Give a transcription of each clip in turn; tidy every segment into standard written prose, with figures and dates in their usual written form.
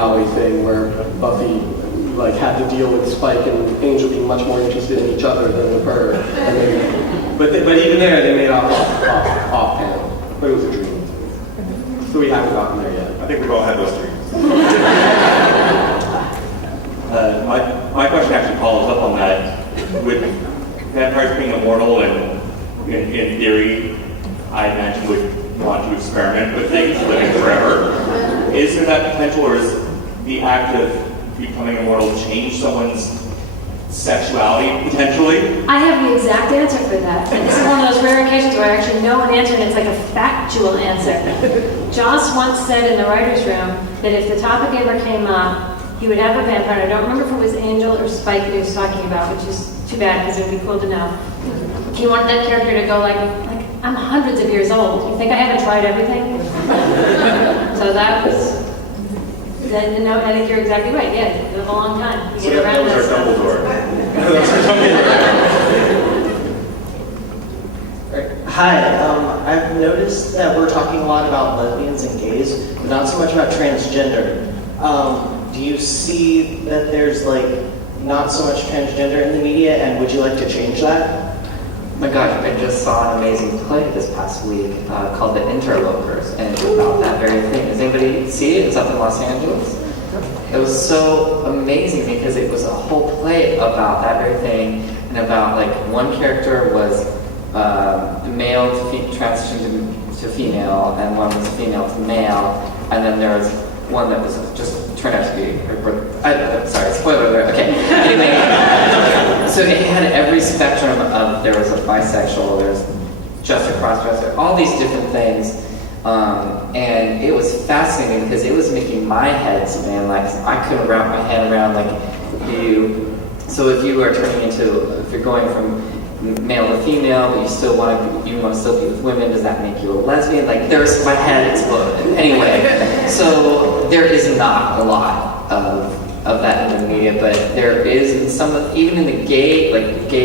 finale thing where Buffy like had to deal with Spike and Angel being much more interested in each other than with her. And then, but even there, they made off panel. But it was a dream. So we haven't gotten there yet. I think we've all had those dreams. My question actually follows up on that. With vampires being immortal and in theory, I imagine would want to experiment with things, living forever. Is there that potential, or is the act of becoming immortal change someone's sexuality, potentially? I have the exact answer for that. And this is one of those rare occasions where I actually know an answer and it's like a factual answer. Joss once said in the writer's room that if the topic ever came up, he would have a vampire. I don't remember if it was Angel or Spike that he was talking about, which is too bad because it would be cool to know. He wanted that character to go like I'm hundreds of years old. You think I haven't tried everything? So that was... No, I think you're exactly right. Yeah, you live a long time. You get around that was our Dumbledore. Hi, I've noticed that we're talking a lot about lesbians and gays, but not so much about transgender. Do you see that there's like not so much transgender in the media, and would you like to change that? Oh my gosh, I just saw an amazing play this past week called The Interlopers, and it's about that very thing. Does anybody see it? It's up in Los Angeles. It was so amazing because it was a whole play about that very thing, and about like one character was male to transitioned to female, and one was female to male, and then there was one that was just turned out to be, sorry, spoiler alert, okay. Anyway, so it had every spectrum of, there was a bisexual, there's just a cross-dresser, all these different things. And it was fascinating because it was making my head spin, like I couldn't wrap my head around like so if you are turning into, if you're going from male to female, but you want to still be with women, does that make you a lesbian? Like there's, my head exploded. Anyway, so there is not a lot of that in the media, but there is in some, even in the gay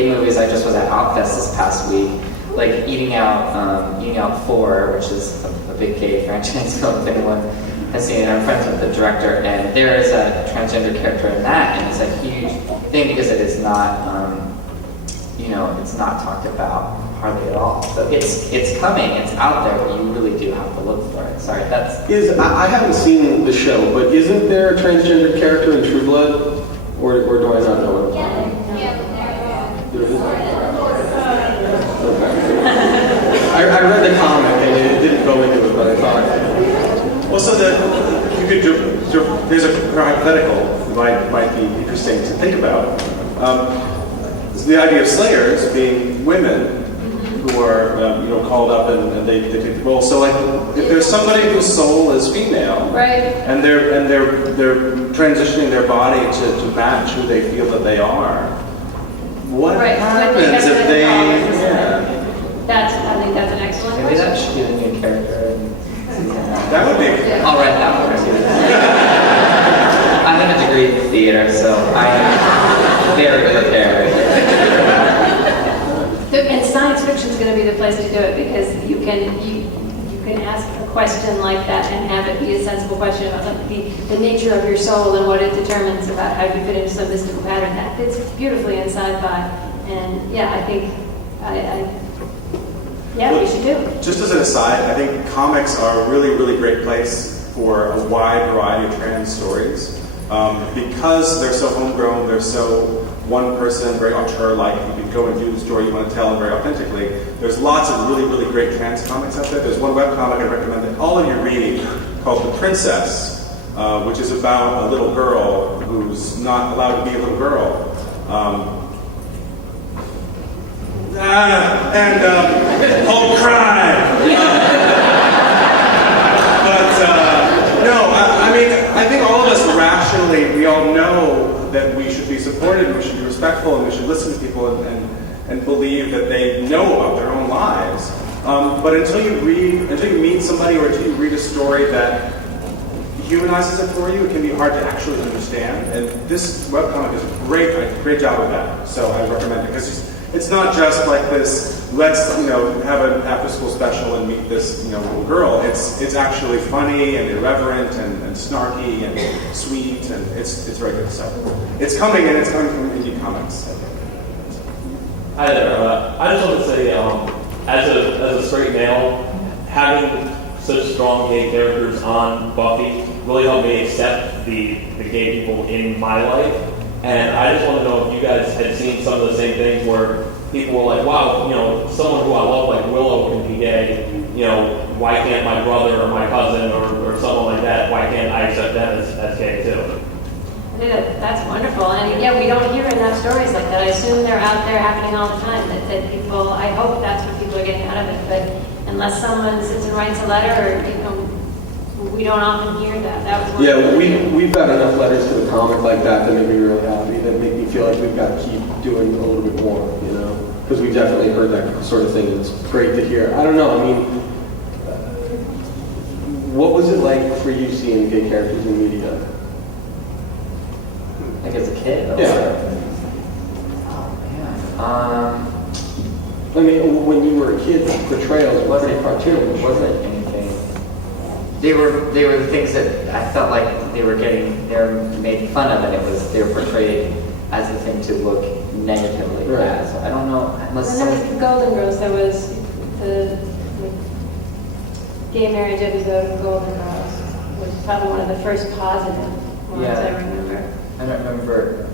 movies. I just was at Outfest this past week, like Eating Out 4, which is a big gay franchise film, if anyone has seen it. I'm friends with the director, and there is a transgender character in that, and it's a huge thing because it is not, it's not talked about hardly at all. So it's coming, it's out there, but you really do have to look for it. Sorry, I haven't seen the show, but isn't there a transgender character in True Blood? Or do I not know what I'm talking about? There is? I read the comic and it didn't go into it, but I thought. Well, so there's a hypothetical that might be interesting to think about. The idea of slayers being women who are called up and they take the role. So like if there's somebody whose soul is female, right, and they're transitioning their body to match who they feel that they are, what happens if they? I think that's an excellent maybe question. that should be the new character. That would be. I'll write that one too. I have a degree in theater, so I am very prepared. And science fiction is going to be the place to do it because you can ask a question like that and have it be a sensible question about the nature of your soul and what it determines about how you fit into some mystical pattern. That fits beautifully in sci-fi, and yeah, I think we should do it. Just as an aside, I think comics are a really, really great place for a wide variety of trans stories. Because they're so homegrown, they're so one person, very auteur-like, you can go and do the story you want to tell very authentically. There's lots of really, really great trans comics out there. There's one webcomic I recommend that all of you read called The Princess, which is about a little girl who's not allowed to be a little girl. Hulk cry! I think all of us rationally, we all know that we should be supported, and we should be respectful, and we should listen to people and believe that they know about their own lives. But until you meet somebody, or until you read a story that humanizes it for you, it can be hard to actually understand. And this webcomic is a great job of that. So I recommend it because It's not just like this, let's have an after-school special and meet this little girl. It's actually funny and irreverent and snarky and sweet, and it's very good. So it's coming, and it's coming from indie comics. Hi there. I just want to say, as a straight male, having such strong gay characters on Buffy really helped me accept the gay people in my life. And I just want to know if you guys had seen some of the same things where people were like, wow, someone who I love like Willow can be gay. Why can't my brother or my cousin or someone like that, why can't I accept them as gay too? Yeah, that's wonderful. And yeah, we don't hear enough stories like that. I assume they're out there happening all the time. That people, I hope that's what people are getting out of it. But unless someone sits and writes a letter, or we don't often hear that. That was wonderful. Yeah, we've got enough letters to the comic like that make me really happy. That make me feel like we've got to keep doing a little bit more. Because we definitely heard that sort of thing. It's great to hear. I don't know. I mean, what was it like for you seeing gay characters in media? Like as a kid? Yeah. Oh man. I mean, when you were a kid, portrayals were pretty cartoonish. Wasn't anything. They were the things that I felt like they were made fun of, and they were portrayed as a thing to look negatively at. So I don't know unless And there was the Golden Girls. There was the gay marriage episode of Golden Girls, which was probably one of the first positive ones I remember. I don't remember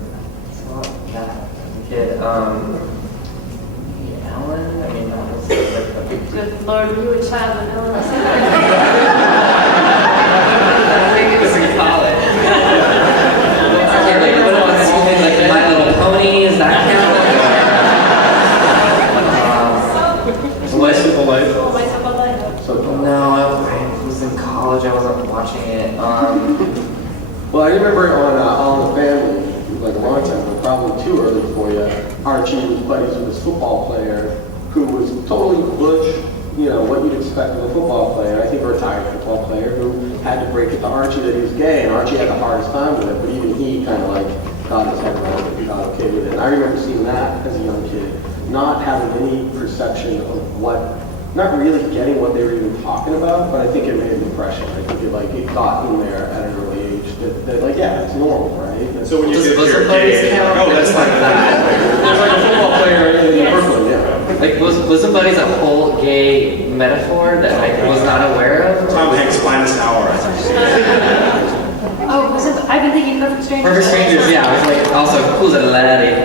that as a kid. Ellen, I mean, that was like a big deal. Good Lord, were you a child when Ellen was I think it was in college. Okay, like little ones, like My Little Pony, is that count? My Simple Life. Oh, my Simple Life. No, I was in college. I wasn't watching it. Well, I remember on All in the Family, like a long time ago, probably too early for you, Archie was buddies with this football player who was totally butch, what you'd expect of a football player. I think a retired football player who had to break it to Archie that he was gay, and Archie had the hardest time with it, but even he kind of like got his head around it and got okay with it. And I remember seeing that as a young kid, not having any perception of not really getting what they were even talking about, but I think it made an impression. I think it got in there at an early age that it's normal, right? So when you Does get your Bosom gay, Buddies you're count? like, oh, that's like that. There's like a football player in Brooklyn, yeah. Like, was Buddies a whole gay metaphor that I was not aware of? Tom Hanks' finest hour. Oh, I've been thinking Perfect Strangers. Perfect Strangers, yeah. I was like, also, who's a laddie?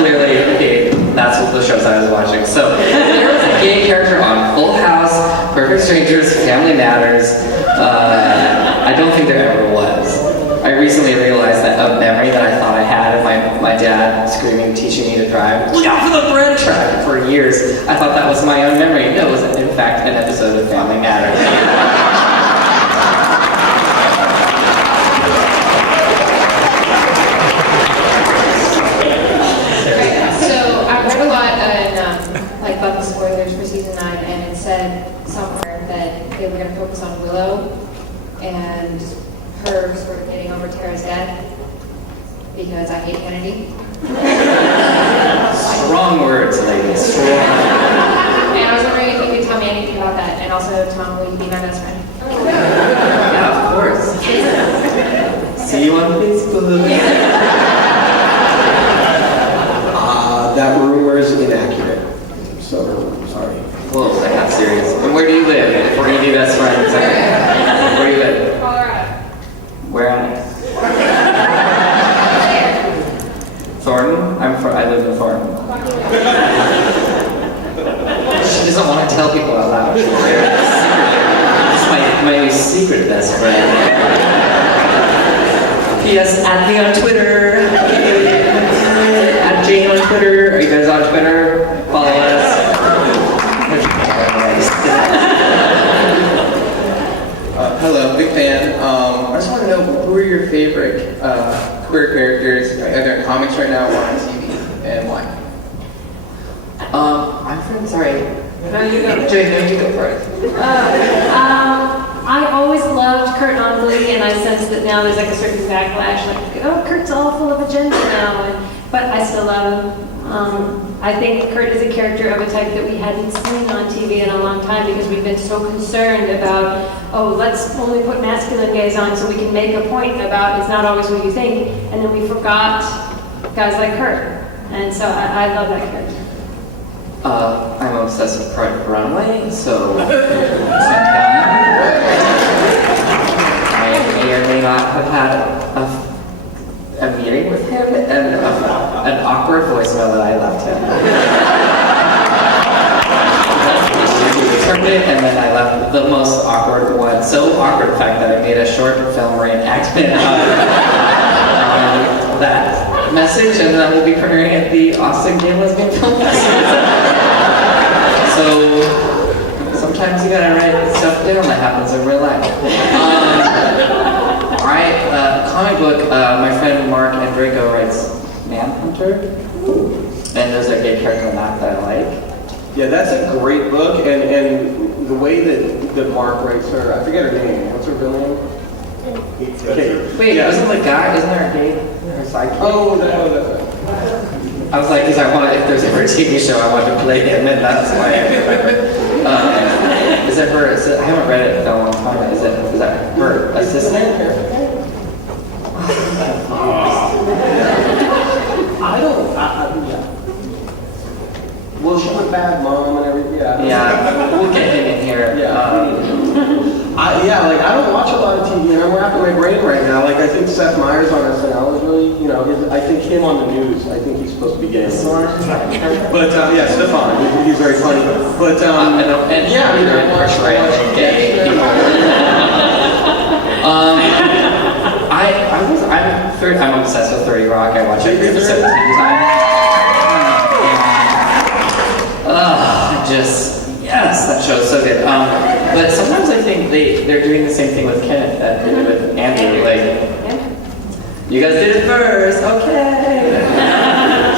Clearly, okay, that's what the shows I was watching. So, there was a gay character on Full House, Perfect Strangers, Family Matters. I don't think there ever was. I recently realized that a memory that I thought I had of my dad screaming, teaching me to drive, look out for the bread truck, for years. I thought that was my own memory. No, it was in fact an episode of Family Matters. So I read a lot in Buffy spoilers for season 9, and it said somewhere that they were going to focus on Willow and her sort of getting over Tara's death because I hate Kennedy. Strong words, ladies. Strong. And I was wondering if you could tell me anything about that, and also Tom, will you be my best friend? Yeah, of course. See you on Facebook. That rumor is inaccurate. So, sorry. Whoa, that got serious. And where do you live? If we're gonna be best friends, where do you live? Colorado. Where at? Thornton? I live in Thornton. She doesn't want to tell people out loud. She's very secret. My new secret best friend. P.S. Add me on Twitter. Add Jane on Twitter. Are you guys on Twitter? Follow us. Hello, big fan. I just want to know who are your favorite queer characters, either in comics right now or on TV, and why? I'm from, sorry. No, you go. Jane, no, you go first. I always loved Kurt Vonnegut agree, and I sense that now there's like a certain backlash, like, oh, Kurt's all full of agenda now, but I still love him. I think Kurt is a character of a type that we hadn't seen on TV in a long time because we've been so concerned about, oh, let's only put masculine gays on so we can make a point about it's not always what you think, and then we forgot guys like Kurt, and so I love that character. I'm obsessed with Private Runway, so I may or may not have had a meeting with him and an awkward voicemail that I left him. And then I left the most awkward one. So awkward, in fact, that I made a short film reenactment of that message, and that will be premiering at the Austin Gay Lesbian Film Festival. So sometimes you gotta write stuff down that happens in real life. Comic book, my friend Mark Andrico writes Manhunter, and there's a gay character in that I like. Yeah, that's a great book, and the way that Mark writes her, I forget her name. What's her real name? Okay. Wait, yeah. isn't the guy? Isn't there a gay? Her sidekick? Oh, that's right. I was like, because if there's ever a TV show, I want to play him, and that's why I remember. Is it her? I haven't read it in a long time. Is that her assistant? Yeah. Well, she's a bad mom and everything. Yeah. Yeah, we'll get him in here. I don't watch a lot of TV, and I'm wrapping my brain right now. Like, I think Seth Meyers on SNL is really, I think him on the news. I think he's supposed to be gay. But yeah, Stefan, he's very funny. But I'm obsessed with 30 Rock. I watch it 17 times. Yes, that show's so good. But sometimes I think they're doing the same thing with Kenneth that they did with Andy. Like, you guys did it first, okay.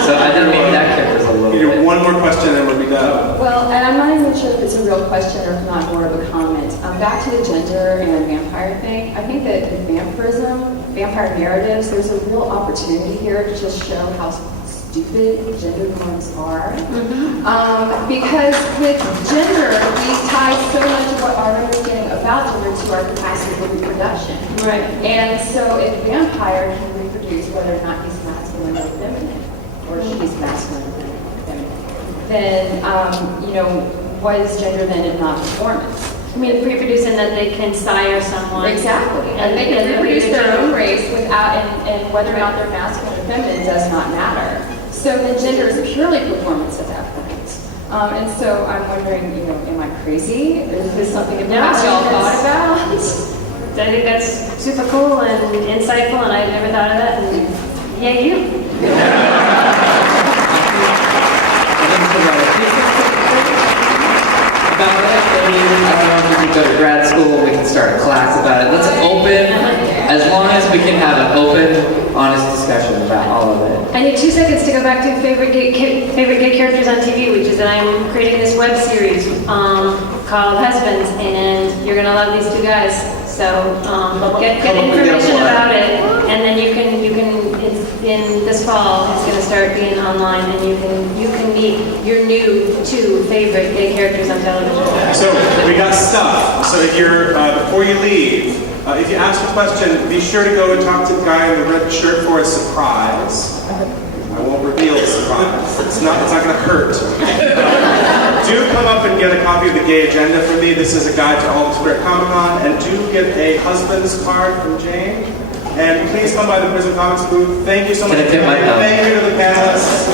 So I think maybe that character's a little bit. One more question and we'll be done. Well, and I'm not even sure if it's a real question or if not more of a comment. Back to the gender and vampire thing, I think that in vampire narratives, there's a real opportunity here to just show how stupid gender norms are. Because with gender, we tie so much of what our understanding about gender to our capacity for reproduction. Right. And so if a vampire can reproduce whether or not he's masculine or feminine, or she's masculine or feminine, then, what is gender then if not performance? I mean, reproducing that they can sire someone. Exactly. And they can reproduce their own race without, and whether or not they're masculine or feminine does not matter. So then gender is purely performance at that point. And so I'm wondering, am I crazy? Is this something that perhaps y'all thought about? I think that's super cool and insightful, and I've never thought of that. And yeah, you. About it, I don't know if we can go to grad school, we can start a class about it. Let's open, as long as we can have an open, honest discussion about all of it. I need 2 seconds to go back to favorite gay characters on TV, which is that I'm creating this web series called Espenson, and you're gonna love these two guys. So get information about it, and then you can in this fall it's gonna start being online, and you can meet your new 2 favorite gay characters on television. So we got stuff. So if you're before you leave, if you ask a question, be sure to go and talk to the guy in the red shirt for a surprise. I won't reveal the surprise. It's not going to hurt. Do come up and get a copy of the Gay Agenda from me. This is a guide to all the Spirit Comic Con, and do get a husband's card from Jane. And please come by the Prison Comics booth. Thank you so much. Can I get my Thank you to the panelists.